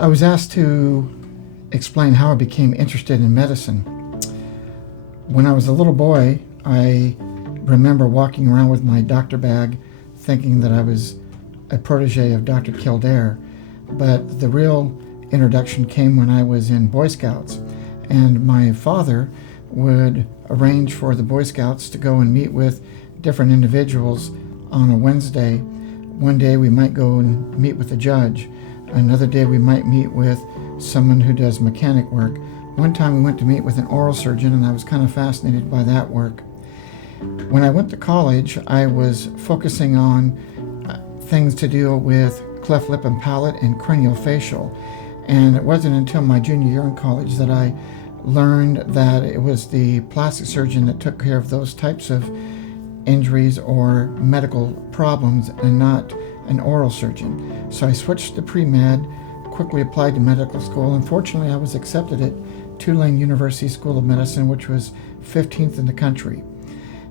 I was asked to explain how I became interested in medicine. When I was a little boy, I remember walking around with my doctor bag thinking that I was a protege of Dr. Kildare, but the real introduction came when I was in Boy Scouts, and my father would arrange for the Boy Scouts to go and meet with different individuals on a Wednesday. One day we might go and meet with a judge. Another day we might meet with someone who does mechanic work. One time we went to meet with an oral surgeon, and I was kind of fascinated by that work. When I went to college, I was focusing on things to deal with cleft lip and palate and craniofacial. And it wasn't until my junior year in college that I learned that it was the plastic surgeon that took care of those types of injuries or medical problems and not an oral surgeon. So I switched to pre-med, quickly applied to medical school, and fortunately I was accepted at Tulane University School of Medicine, which was 15th in the country.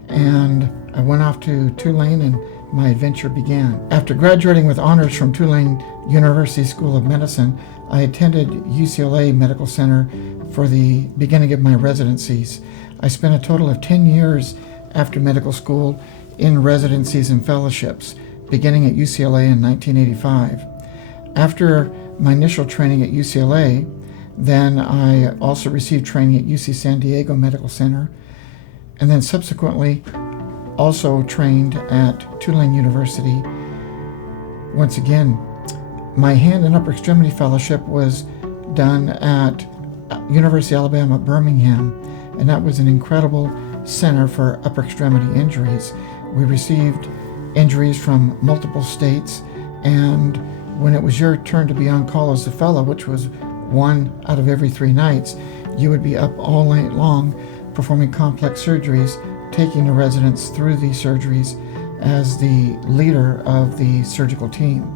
And I went off to Tulane and my adventure began. After graduating with honors from Tulane University School of Medicine, I attended UCLA Medical Center for the beginning of my residencies. I spent a total of 10 years after medical school in residencies and fellowships, beginning at UCLA in 1985. After my initial training at UCLA, then I also received training at UC San Diego Medical Center, and then subsequently also trained at Tulane University. Once again, my hand and upper extremity fellowship was done at University of Alabama, Birmingham, and that was an incredible center for upper extremity injuries. We received injuries from multiple states, and when it was your turn to be on call as a fellow, which was 1 out of every 3 nights, you would be up all night long performing complex surgeries, taking the residents through these surgeries as the leader of the surgical team.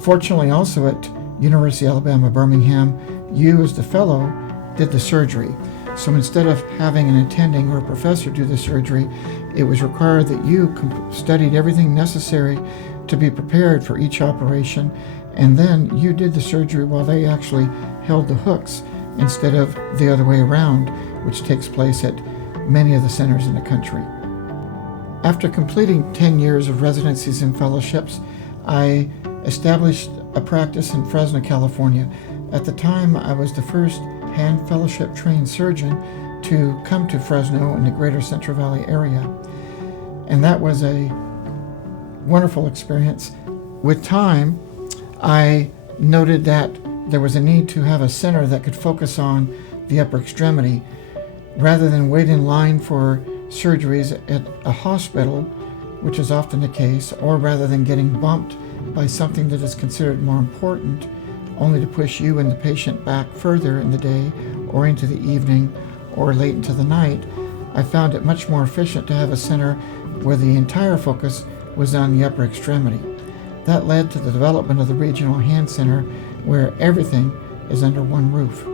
Fortunately, also at University of Alabama, Birmingham, you as the fellow did the surgery. So instead of having an attending or a professor do the surgery, it was required that you studied everything necessary to be prepared for each operation, and then you did the surgery while they actually held the hooks instead of the other way around, which takes place at many of the centers in the country. After completing 10 years of residencies and fellowships, I established a practice in Fresno, California. At the time, I was the first hand fellowship trained surgeon to come to Fresno in the greater Central Valley area. And that was a wonderful experience. With time, I noted that there was a need to have a center that could focus on the upper extremity rather than wait in line for surgeries at a hospital, which is often the case, or rather than getting bumped by something that is considered more important, only to push you and the patient back further in the day or into the evening or late into the night. I found it much more efficient to have a center where the entire focus was on the upper extremity. That led to the development of the Regional Hand Center, where everything is under one roof.